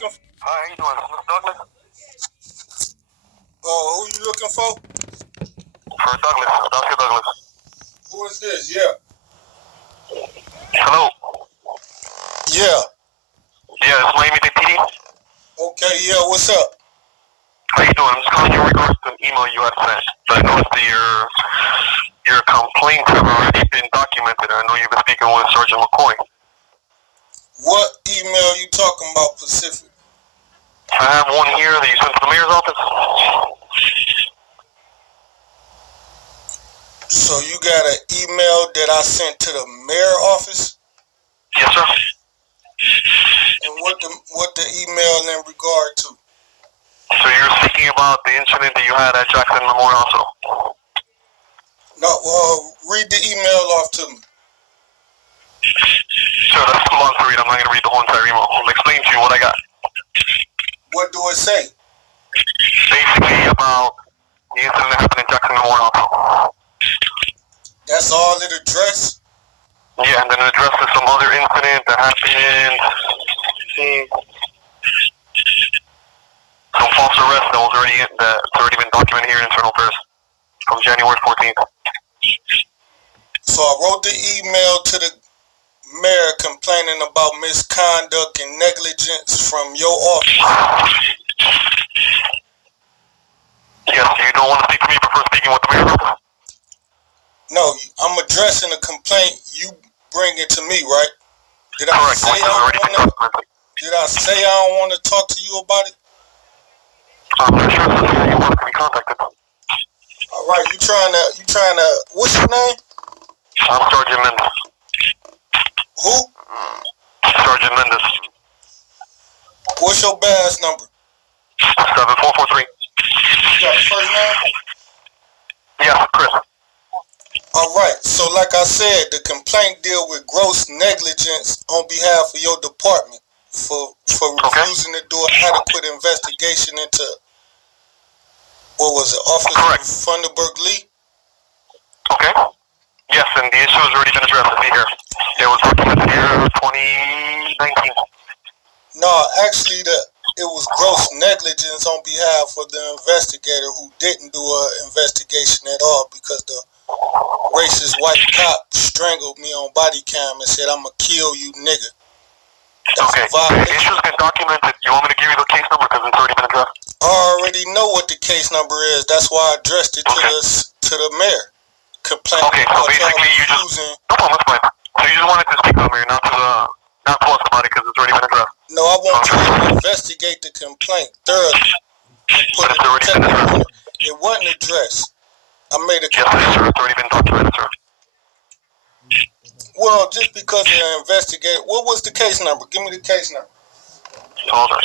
looking for? Hi, how you doing? Mr. Douglas? Who you looking for? For Douglas, Dr. Douglas. Who is this? Yeah. Hello? Yeah. Yeah, it's Miami-Dade PD. Okay, yeah, what's up? How you doing? I'm just calling you in regards to an email you had sent. So I noticed that your complaints have already been documented. I know you've been speaking with Sergeant McCoy. What email you talking about, Pacific? I have one here that you sent to the mayor's office. So you got an email that I sent to the mayor office? Yes, sir. And what the email in regard to? So you're speaking about the incident that you had at Jackson Memorial Hospital? No, read the email off to me. Sure, that's too long to read. I'm not going to read the whole entire email. I'll explain to you what I got. What do it say? Basically about the incident that happened in Jackson Memorial Hospital. That's all it addressed? Yeah, and then it addresses some other incident that happened. Some false arrest that's already been documented here in Internal Affairs from January 14th. So I wrote the email to the mayor complaining about misconduct and negligence from your office. Yes, you don't want to speak to me before speaking with the mayor's office? No, I'm addressing a complaint you bring it to me, right? Did I Correct. say I don't want to talk to you about it? I'm not sure if you want to be contacted. All right, you trying to, what's your name? I'm Sergeant Mendes. Who? Sergeant Mendes. What's your badge number? 7443. You got a first name? Yeah, Chris. All right, so like I said, the complaint deal with gross negligence on behalf of your department for refusing to do an adequate investigation into, what was it, Officer Funderburg Lee? Okay. Yes, and the issue has already been addressed. See here. It was documented here in 2019. No, actually, it was gross negligence on behalf of the investigator who didn't do an investigation at all because the racist white cop strangled me on body cam and said, "I'm gonna kill you, nigga." Okay, the issue's been documented. You want me to give you the case number because it's already been addressed? I already know what the case number is. That's why I addressed it to the mayor. Complaining okay, so basically you just... No problem, that's fine. So you just wanted to speak to the mayor, not to us about it because it's already been addressed? No, I want to investigate the complaint thoroughly. But it's already been addressed. It wasn't addressed. I made a complaint. Yes, sir. It's already been documented, sir. Well, just because they investigated, what was the case number? Give me the case number. Hold on.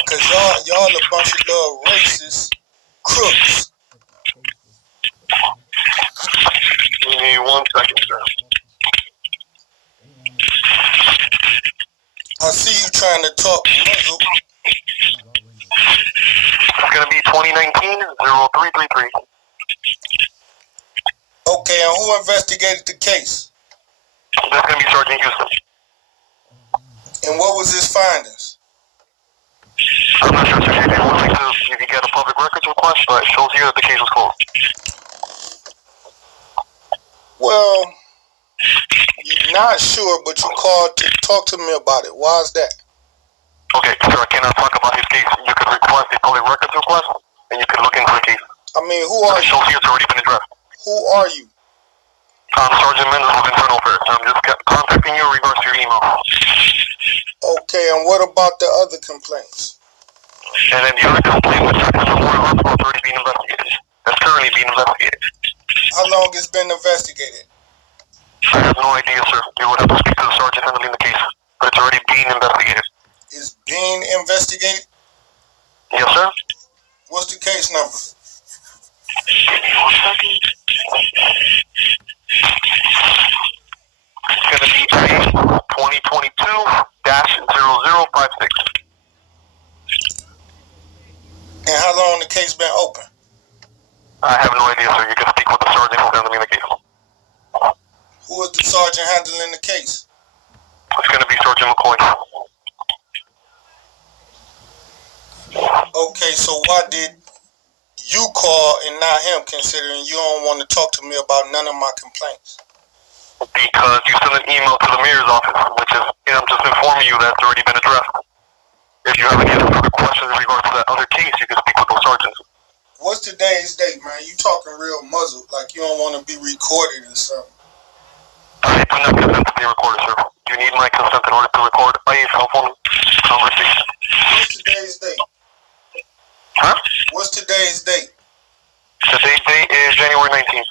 Because y'all a bunch of little racist crooks. Give me 1 second, sir. I see you trying to talk muzzle. It's going to be 2019-0333. Okay, and who investigated the case? That's going to be Sergeant Houston. And what was his findings? I'm not sure, sir. If you would like to, you can get a public records request, but it shows here that the case was closed. Well, you're not sure, but you called to talk to me about it. Why is that? Okay, sir, I cannot talk about his case. You could request a public records request, and you could look into the case. I mean, who are you? It shows here it's already been addressed. Who are you? I'm Sergeant Mendes of Internal Affairs. I'm just contacting you in regards to your email. Okay, and what about the other complaints? And then the other complaint was Jackson Memorial Hospital is already being investigated. That's currently being investigated. How long it's been investigated? I have no idea, sir. You would have to speak to the sergeant handling the case. But it's already being investigated. It's being investigated? Yes, sir. What's the case number? Give me 1 second. It's going to be IA 2022-0056. And how long the case been open? I have no idea, sir. You can speak with the sergeant who's handling the case. Who is the sergeant handling the case? It's going to be Sergeant McCoy. Okay, so why did you call and not him, considering you don't want to talk to me about none of my complaints? Because you sent an email to the mayor's office, which is, I'm just informing you that's already been addressed. If you have any other questions in regards to that other case, you can speak with those sergeants. What's today's date, man? You talking real muzzled, like you don't want to be recorded or something. I do not consent to be recorded, sir. You need my consent in order to record a cell phone conversation. What's today's date? Huh? What's today's date? Today's date is January 19th.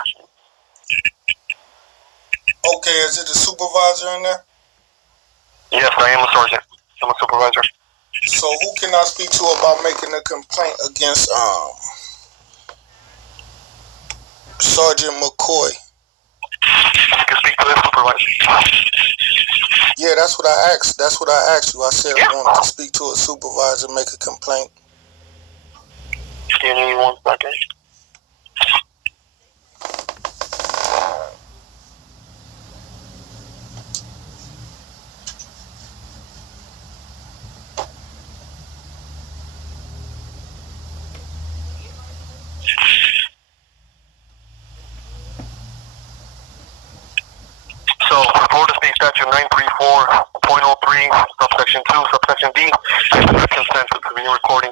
Okay, is it a supervisor in there? Yes, I am a sergeant. I'm a supervisor. So who can I speak to about making a complaint against Sergeant McCoy? You can speak to the supervisor. Yeah, that's what I asked. That's what I asked you. I said I wanted to speak to a supervisor, make a complaint. Give me 1 second. So, Florida State Statute 934.03, subsection 2, subsection D, I do not consent to being recording,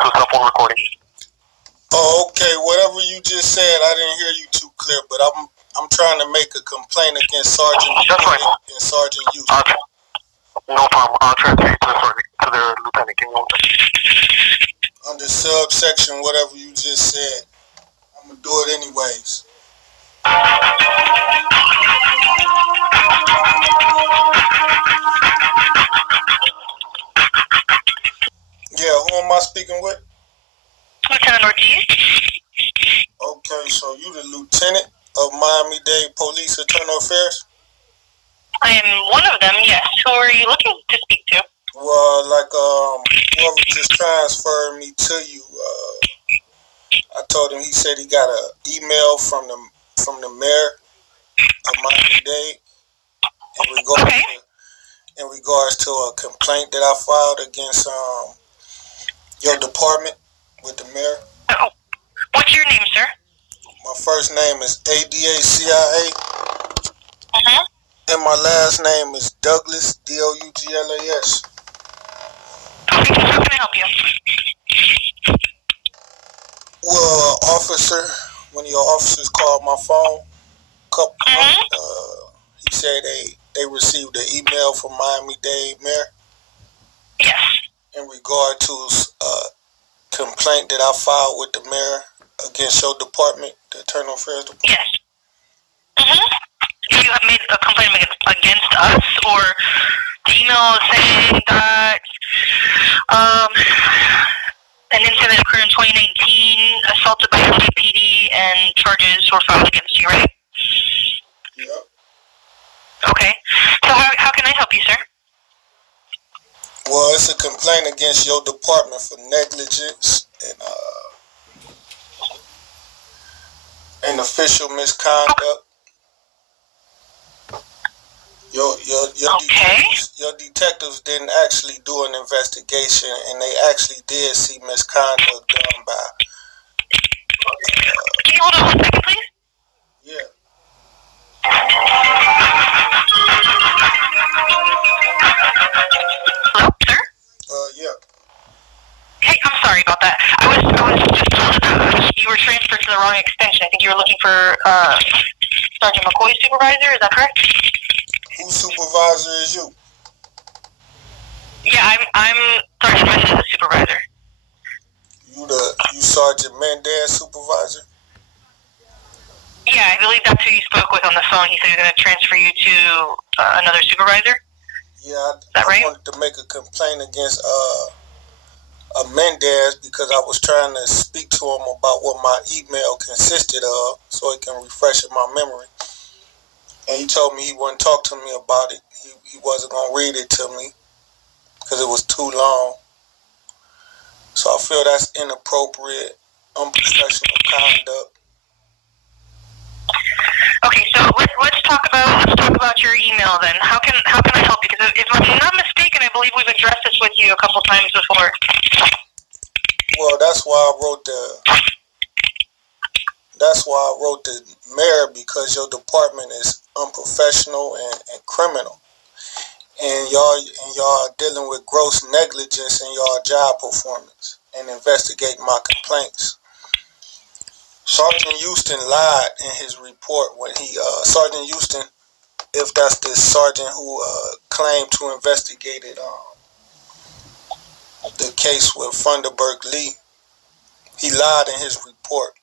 to cell phone recording. Oh, okay. Whatever you just said, I didn't hear you too clear, but I'm trying to make a complaint against Sergeant McCoy and Sergeant Houston. No problem. I'll transfer you to their lieutenant. Give me 1 second. Under subsection, whatever you just said, I'm gonna do it anyways. Yeah, who am I speaking with? Lieutenant Ortiz. Okay, so you the lieutenant of Miami-Dade Police Internal Affairs? I am one of them, yes. Who are you looking to speak to? Well, like whoever just transferred me to you, I told him, he said he got an email from the mayor of Miami-Dade in regards to a complaint that I filed against your department with the mayor. Oh. What's your name, sir? My first name is dade.ia. Uh-huh. And my last name is Douglas, Douglas. Okay, how can I help you? Well, officer, one of your officers called my phone. He said they received an email from Miami-Dade Mayor. Yes. In regard to a complaint that I filed with the mayor against your department, the Internal Affairs Department. Yes. Mm-hmm. You have made a complaint against us, or the email saying that an incident occurred in 2019, assaulted by LAPD, and charges were filed against you, right? Yep. Okay. So how can I help you, sir? Well, it's a complaint against your department for negligence and official misconduct. Your detectives didn't actually do an investigation, and they actually did see misconduct done by. Can you hold on 1 second, please? Yeah. Hello, sir? Yeah. Hey, I'm sorry about that. I was just told that you were transferred to the wrong extension. I think you were looking for Sergeant McCoy's supervisor. Is that correct? Whose supervisor is you? Yeah, I'm Sergeant Mendez's supervisor. You Sergeant Mendez supervisor? Yeah, I believe that's who you spoke with on the phone. He said he was going to transfer you to another supervisor. Yeah, I wanted to make a complaint against Mendez because I was trying to speak to him about what my email consisted of so it can refresh in my memory. And he told me he wouldn't talk to me about it. He wasn't going to read it to me because it was too long. So I feel that's inappropriate, unprofessional conduct. Okay, so let's talk about your email then. How can I help you? Because if I'm not mistaken, I believe we've addressed this with you a couple times before. Well, that's why I wrote the mayor, because your department is unprofessional and criminal, and y'all are dealing with gross negligence in y'all job performance and investigate my complaints. Sergeant Houston lied in his report when he Sergeant Houston, if that's the sergeant who claimed to investigated the case with Funderburg Lee, he lied in his report.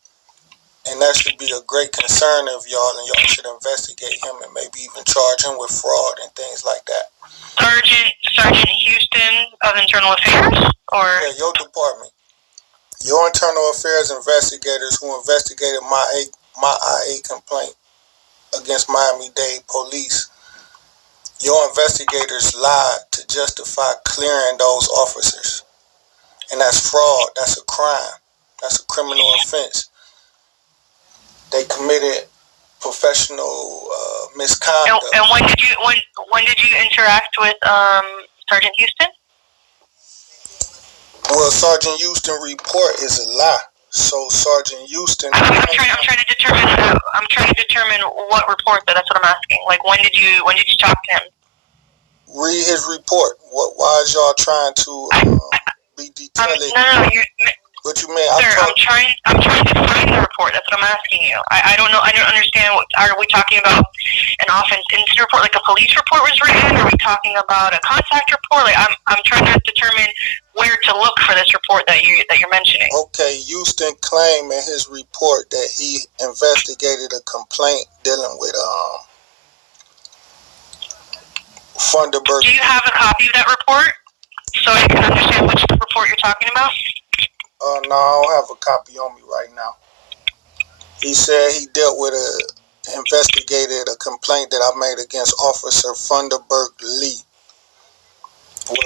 And that should be a great concern of y'all, and y'all should investigate him and maybe even charge him with fraud and things like that. Sergeant Houston of Internal Affairs, or? Yeah, your department. Your internal affairs investigators who investigated my IA complaint against Miami-Dade police. Your investigators lied to justify clearing those officers. And that's fraud. That's a crime. That's a criminal offense. They committed professional misconduct. And when did you interact with Sergeant Houston? Well, Sergeant Houston report is a lie. So Sergeant Houston. I'm trying to determine what report. That's what I'm asking. Like, when did you talk to him? Read his report. Why is y'all trying to be detailed? No. What you mean? Sir, I'm trying to find the report. That's what I'm asking you. I don't know. I don't understand. Are we talking about an offense incident report, like a police report was written? Are we talking about a contact report? Like, I'm trying to determine where to look for this report that you're mentioning. Okay, Houston claimed in his report that he investigated a complaint dealing with Funderburg. Do you have a copy of that report so I can understand which report you're talking about? No, I don't have a copy on me right now. He said he investigated a complaint that I made against Officer Funderburg Lee. And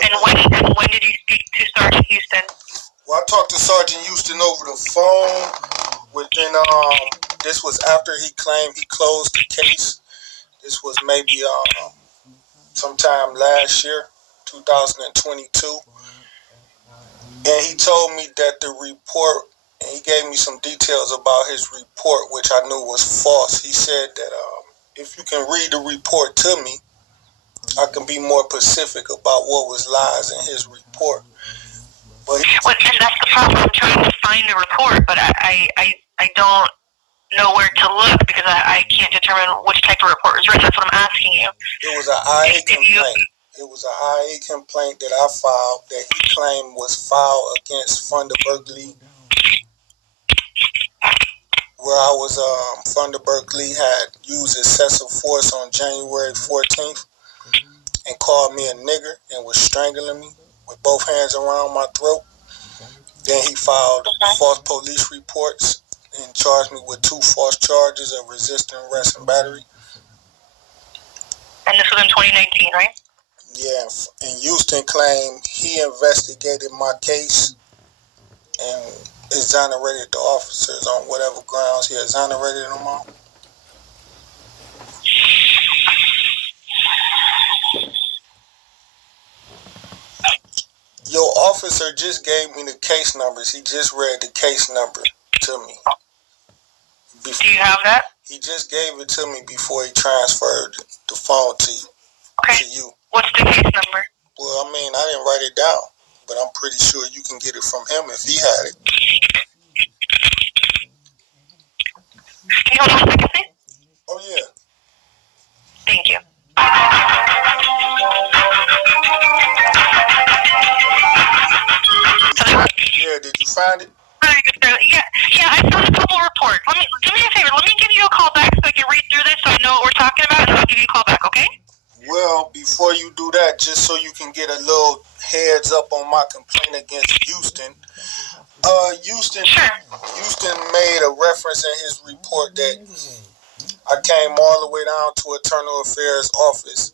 when did you speak to Sergeant Houston? Well, I talked to Sergeant Houston over the phone. Within this was after he claimed he closed the case. This was maybe sometime last year, 2022. And he told me that the report, and he gave me some details about his report, which I knew was false. He said that if you can read the report to me, I can be more specific about what was lies in his report. But and that's the problem. I'm trying to find the report, but I don't know where to look because I can't determine which type of report was written. That's what I'm asking you. It was an IA complaint. It was an IA complaint that I filed that he claimed was filed against Funderburg Lee, where I was Funderburg Lee had used excessive force on January 14th and called me a nigger and was strangling me with both hands around my throat. Then he filed false police reports and charged me with 2 false charges of resisting arrest and battery. And this was in 2019, right? Yeah, and Houston claimed he investigated my case and exonerated the officers on whatever grounds he exonerated them on. Your officer just gave me the case numbers. He just read the case number to me. Do you have that? He just gave it to me before he transferred the phone to you. What's the case number? Well, I mean, I didn't write it down, but I'm pretty sure you can get it from him if he had it. Can you hold on a second, please? Oh, yeah. Thank you. Yeah, did you find it? Yeah, I found a couple reports. Do me a favor. Let me give you a call back so I can read through this so I know what we're talking about, and I'll give you a call back, okay? Well, before you do that, just so you can get a little heads up on my complaint against Houston. Houston made a reference in his report that I came all the way down to Internal Affairs office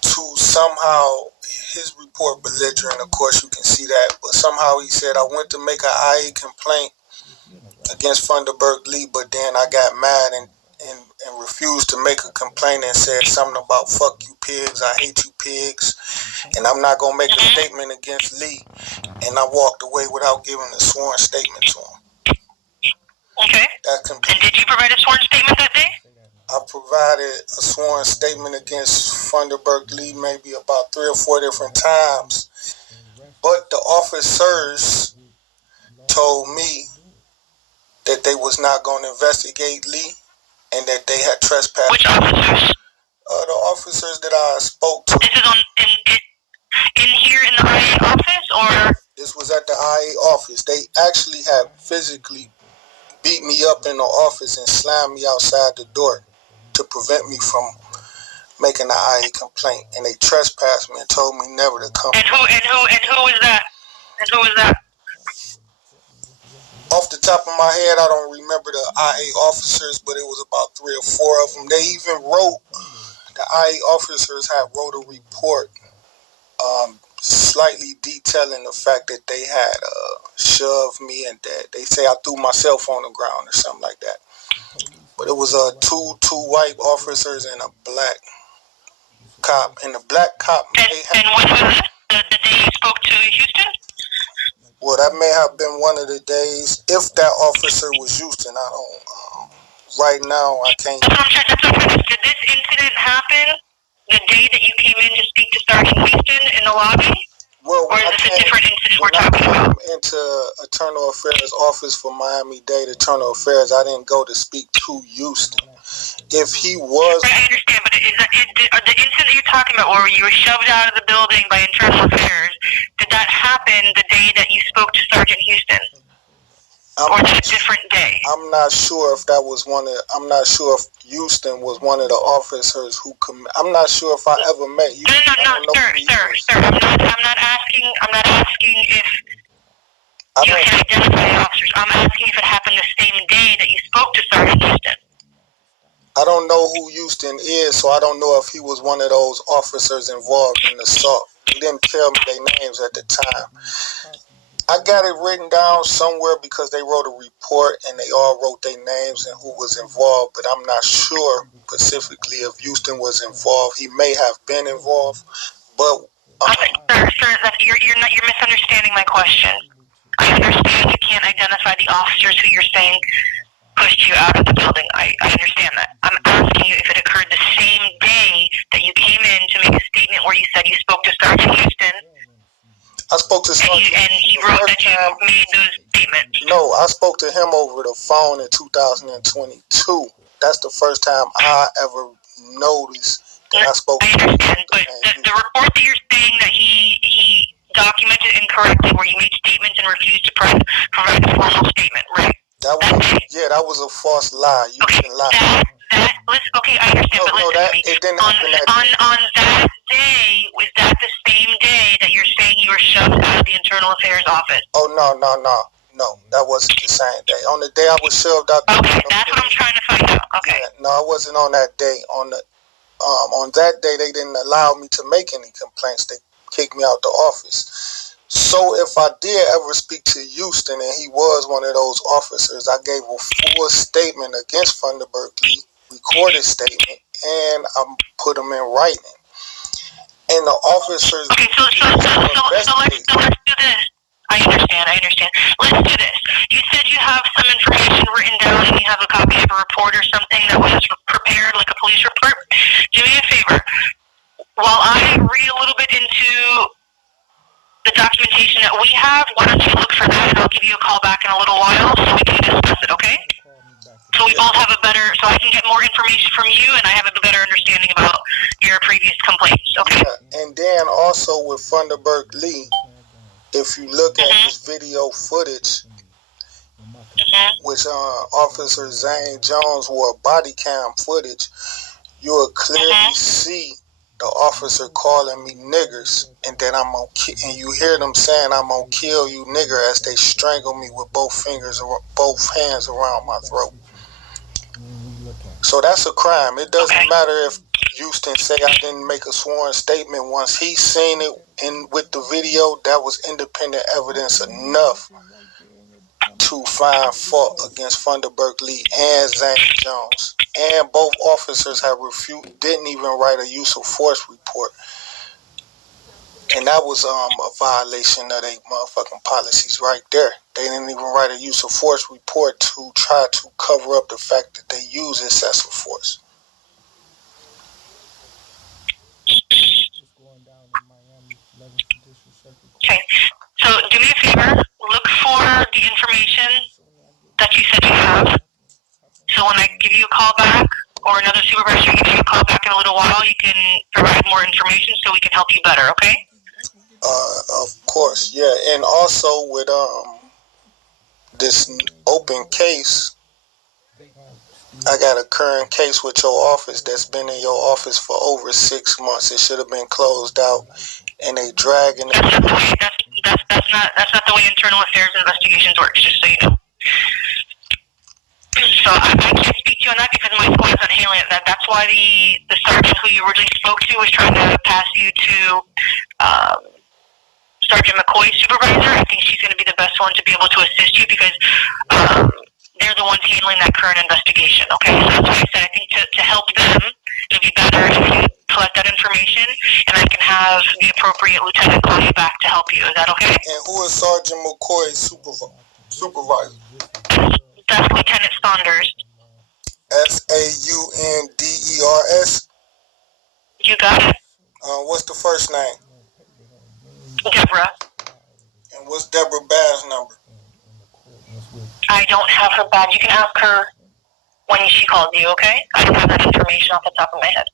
to somehow, his report belligerent, of course you can see that, but somehow he said I went to make an IA complaint against Funderburg Lee, but then I got mad and and refused to make a complaint and said something about "fuck you pigs, I hate you pigs," and I'm not gonna make a statement against Lee. And I walked away without giving a sworn statement to him. Okay. And did you provide a sworn statement that day? I provided a sworn statement against Funderburk Lee maybe about 3 or 4 different times, but the officers told me that they was not going to investigate Lee and that they had trespassed. Which officers? The officers that I spoke to. This is in here in the IA office, or? This was at the IA office. They actually had physically beat me up in the office and slammed me outside the door to prevent me from making an IA complaint. And they trespassed me and told me never to come. And who was that? And who was that? Off the top of my head, I don't remember the IA officers, but it was about 3 or 4 of them. They even wrote, the IA officers had wrote a report slightly detailing the fact that they had shoved me and that they say I threw myself on the ground or something like that. But it was two white officers and a black cop. And the black cop and when was it? The day you spoke to Houston? Well, that may have been one of the days. If that officer was Houston, I don't. Right now, I can't. That's okay. Did this incident happen the day that you came in to speak to Sergeant Houston in the lobby? Well, or is this a different incident we're talking about? Into Internal Affairs Office for Miami-Dade Internal Affairs, I didn't go to speak to Houston. If he was... Right, I understand, but the incident you're talking about where you were shoved out of the building by Internal Affairs, did that happen the day that you spoke to Sergeant Houston? Or is it a different day? I'm not sure if that was I'm not sure if Houston was one of the officers who I'm not sure if I ever met Houston. No, sir. I'm not asking if you can identify the officers. I'm asking if it happened the same day that you spoke to Sergeant Houston. I don't know who Houston is, so I don't know if he was one of those officers involved in the assault. He didn't tell me their names at the time. I got it written down somewhere because they wrote a report and they all wrote their names and who was involved, but I'm not sure specifically if Houston was involved. He may have been involved, but... Sir, you're misunderstanding my question. I understand you can't identify the officers who you're saying pushed you out of the building. I understand that. I'm asking you if it occurred the same day that you came in to make a statement where you said you spoke to Sergeant Houston. I spoke to Sergeant. And he wrote that you made those statements. No, I spoke to him over the phone in 2022. That's the first time I ever noticed that I spoke to him. I understand, but the report that you're saying that he documented incorrectly where you made statements and refused to provide a formal statement, right? That was a false lie. You didn't lie. Okay, I understand, but listen to me. It didn't happen that day. On that day, was that the same day that you're saying you were shoved out of the Internal Affairs office? Oh, no, that wasn't the same day. On the day I was shoved out. Okay, that's what I'm trying to find out. Okay. Yeah, no, I wasn't on that day. On that day, they didn't allow me to make any complaints. They kicked me out the office. So if I did ever speak to Houston and he was one of those officers, I gave a full statement against Funderburk Lee, recorded statement, and I put them in writing. And the officers... Okay, so let's do this. I understand. Let's do this. You said you have some information written down and you have a copy of a report or something that was prepared, like a police report. Do me a favor. While I read a little bit into the documentation that we have, why don't you look for that and I'll give you a call back in a little while so we can discuss it, okay? So we both have so I can get more information from you and I have a better understanding about your previous complaints, okay? Yeah, and then also with Funderburk Lee, if you look at this video footage, which Officer Zane Jones wore body cam footage, you will clearly see the officer calling me niggers, and then and you hear them saying, "I'm gonna kill you, nigger," as they strangle me with both hands around my throat. So that's a crime. It doesn't matter if Houston say I didn't make a sworn statement. Once he seen it with the video, that was independent evidence enough to to find fault against Funderburk Lee and Zane Jones. And both officers have didn't even write a use of force report. And that was a violation of their motherfucking policies right there. They didn't even write a use of force report to try to cover up the fact that they use excessive force. Okay, so do me a favor, look for the information that you said you have. So when I give you a call back, or another supervisor gives you a call back in a little while, you can provide more information so we can help you better, okay? Of course, yeah. And also with this open case, I got a current case with your office that's been in your office for over 6 months. It should have been closed out, and they dragging it. That's not the way internal affairs investigations works. Just so you know. So I can't speak to you on that because my squad's not handling it. That's why the sergeant who you originally spoke to was trying to pass you to Sergeant McCoy's supervisor. I think she's going to be the best one to be able to assist you because they're the ones handling that current investigation. Okay, so that's why I said I think to help them, it'll be better if you collect that information and I can have the appropriate lieutenant call you back to help you. Is that okay? And who is Sergeant McCoy's supervisor? That's Lieutenant Saunders. Saunders. You got it. What's the first name? Deborah. And what's Deborah Bass's number? I don't have her badge. You can ask her when she calls you, okay? I don't have that information off the top of my head.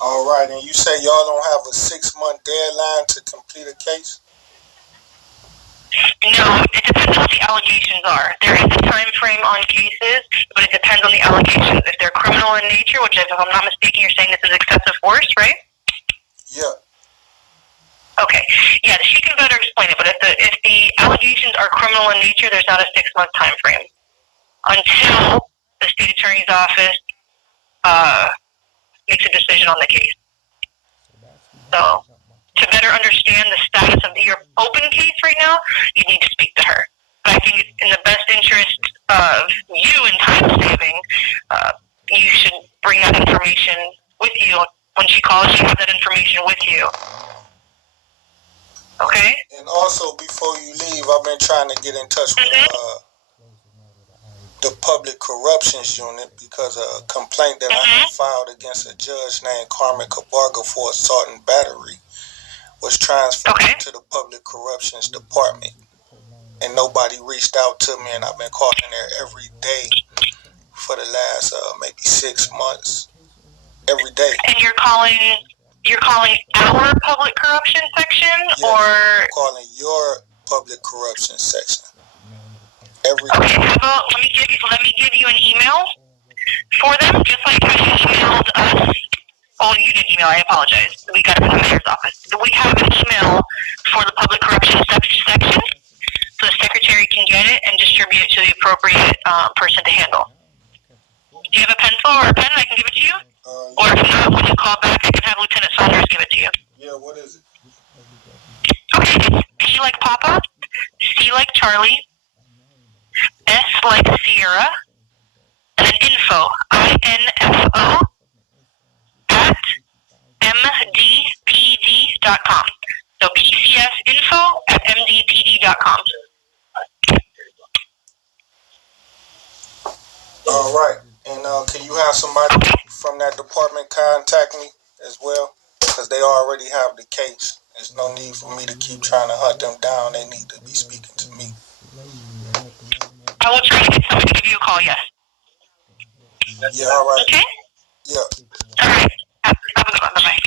All right, and you say y'all don't have a 6-month deadline to complete a case? No, it depends on what the allegations are. There is a time frame on cases, but it depends on the allegations. If they're criminal in nature, which if I'm not mistaken, you're saying this is excessive force, right? Yeah. Okay. Yeah, she can better explain it, but if the allegations are criminal in nature, there's not a 6-month time frame until the state attorney's office makes a decision on the case. So, to better understand the status of your open case right now, you need to speak to her. But I think in the best interest of you and time saving, you should bring that information with you. When she calls you, have that information with you. Okay? And also, before you leave, I've been trying to get in touch with the Public Corruptions Unit because a complaint that I filed against a judge named Carmen Cabarga for assault and battery was transferred to the Public Corruptions Department. And nobody reached out to me, and I've been calling there every day for the last maybe 6 months. Every day. And you're calling our public corruption section, yes, or I'm calling your public corruption section. Every okay, how about let me give you an email for them, just like how you emailed us. Oh, you didn't email. I apologize. We got it from the mayor's office. We have an email for the public corruption section, so the secretary can get it and distribute it to the appropriate person to handle. Do you have a pencil or a pen? I can give it to you. Or if not, when you call back, I can have Lieutenant Saunders give it to you. Yeah, what is it? Okay, it's P like Papa, C like Charlie, S like Sierra, and then info, INFO, at mdpd.com. So PCSinfo at mdpd.com. All right. And can you have somebody from that department contact me as well? Because they already have the case. There's no need for me to keep trying to hunt them down. They need to be speaking to me. I will try to get somebody to give you a call, yes. Yeah, all right. Okay? Yeah. All right. Have a good one. Bye-bye.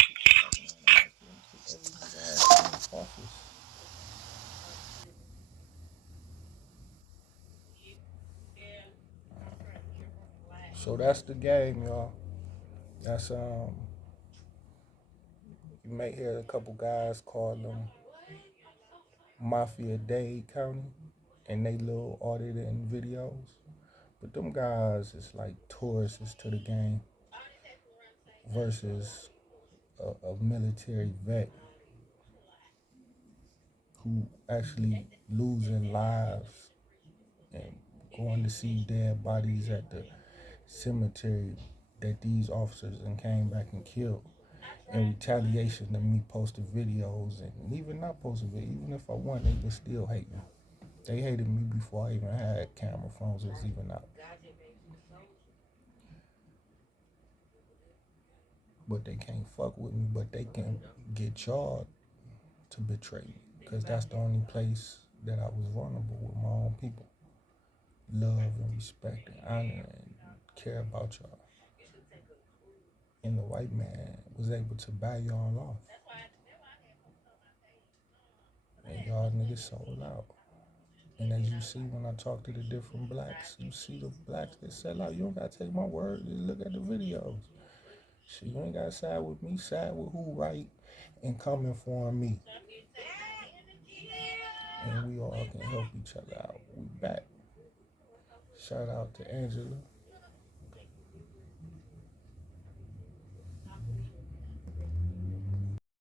So that's the game, y'all. That's you may hear a couple guys call them Mafia Dade County and they little auditing videos. But them guys is like tourists to the game versus a military vet who actually losing lives and going to see dead bodies at the cemetery that these officers and came back and killed in retaliation to me posting videos, and even not posting videos, even if I won, they would still hate me. They hated me before I even had camera phones was even out. But they can't fuck with me, but they can get y'all to betray me. Because that's the only place that I was vulnerable with my own people. Love and respect and honor and care about y'all. And the white man was able to buy y'all off. And y'all niggas sold out. And as you see when I talk to the different blacks, you see the blacks that sell out. You don't gotta take my word, just look at the videos. Shit, you ain't gotta side with me, side with who right and come inform me. And we all can help each other out. We back. Shout out to Angela.